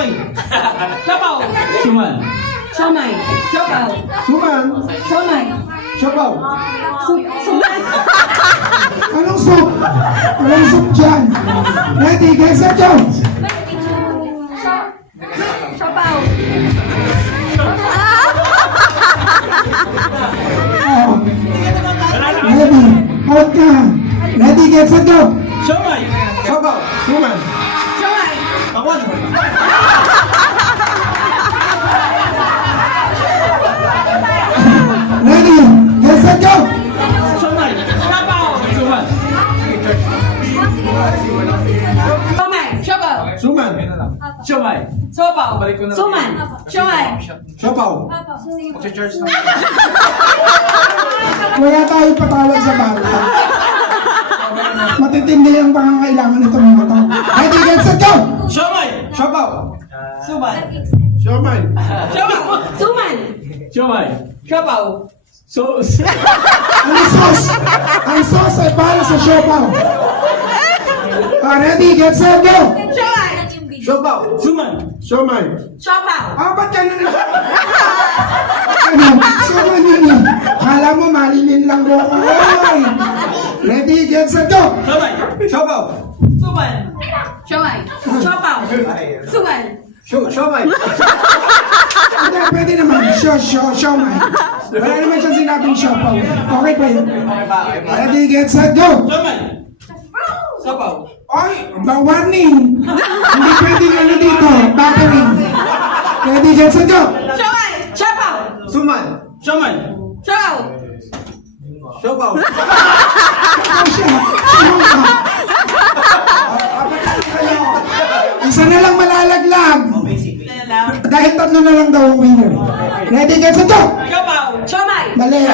Siomay. Sabaw. Suman. Siomay. Sabaw. Suman. Siomay. Sabaw. Suman. Anong soup? Walang soup dyan. Ready, get set, go! Sabaw. Oh. Ready, out ka. Ready, get set, go! Siomay. Sabaw. Suman. Siomay. Pakwan. Ready, get set, go! Siomay. Sabaw. Suman. Siomay. Sabaw. Suman. Siomay. Sabaw. Suman. Siomay. Sabaw. Wala tayong patawag sa bata. Matitindi ang pangangailangan nito mga to. Ready, get set, go! Siomay. Sabaw. Suman. Siomay. Sabaw. Suman. Siomay. Sabaw. Ang sauce? Ang sauce ay para sa siopaw. Ready, get set, go! Siomay. Siopaw. Suman. Siomay. Sabaw. Ba't ka na ano? Suman yun yun. Kala mo malilin lang ko. Ay! Ready, get set, go! Siomay. Siopaw. Suman. Siomay. Sabaw. Suman. Siomay. Hindi, pwede naman. Siomay. Wala naman siyang sinabing siopaw. Okay pa yun. Ready, get set, go! Siomay. Sabaw. Ay, warning! Hindi pwedeng ano dito, buffering. Ready, get set, go! Siomay. Sabaw. Suman. Siomay. Sabaw. Siopaw. Ikaw siya. Suman ka. Isa na lang malalaglag. Dahil tatlo na lang daw ang winner. Ready, get set, go! Sabaw. Siomay. Mali.